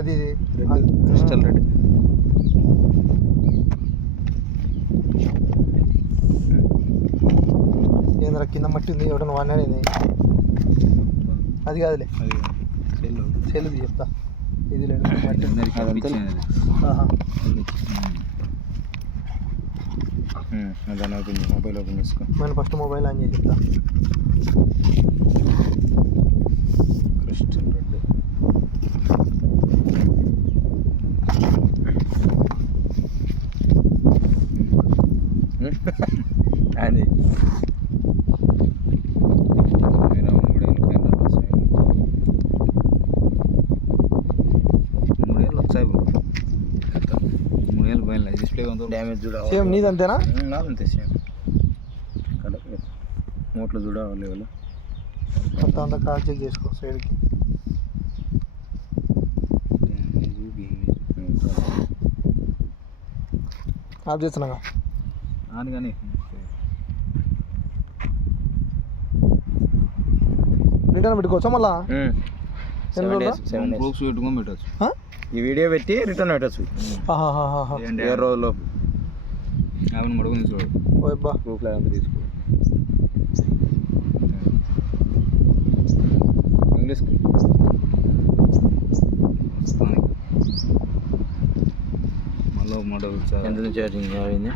అది crystal red. ఏంద్రా కింద మట్టి ఉంది, ఎవడన్నా వాడినాడేది. అది కాదులే, సెల్లుది చెప్తా. ఇది లేదు దాన్ని ఓపెన్ మొబైల్ ఓపెన్ చేసుకో. నేను ఫస్ట్ మొబైల్ ఆన్ చేసి చెప్తా. Crystal red. అది 3 ఏళ్ళు వచ్చాయి బ్రో. 3 ఏళ్ళు పోయిన డిస్ప్లే డ్యామేజ్ చూడ. సేమ్ నీదంతేనా? నాదంతే సేమ్. మోట్లో చూడాలి వాళ్ళు మొత్తం అంతా కాల్ చెక్ చేసుకో సైడ్కి. ఆఫ్ చేస్తున్నాగా అని కానీ రిటర్న్ పెట్టుకోవచ్చా మళ్ళా? 7 days పెట్టుకొని పెట్టచ్చు. ఈ వీడియో పెట్టి రిటర్న్ పెట్టచ్చు 7 రోజుల్లో. అవన్నీ మడుగుని చూడు. ఓబ్బా ప్రూఫ్ లేదంతా తీసుకో. ఇంగ్లీష్కి మళ్ళీ మోడల్ ఎంత ఛార్జింగ్ అయింది.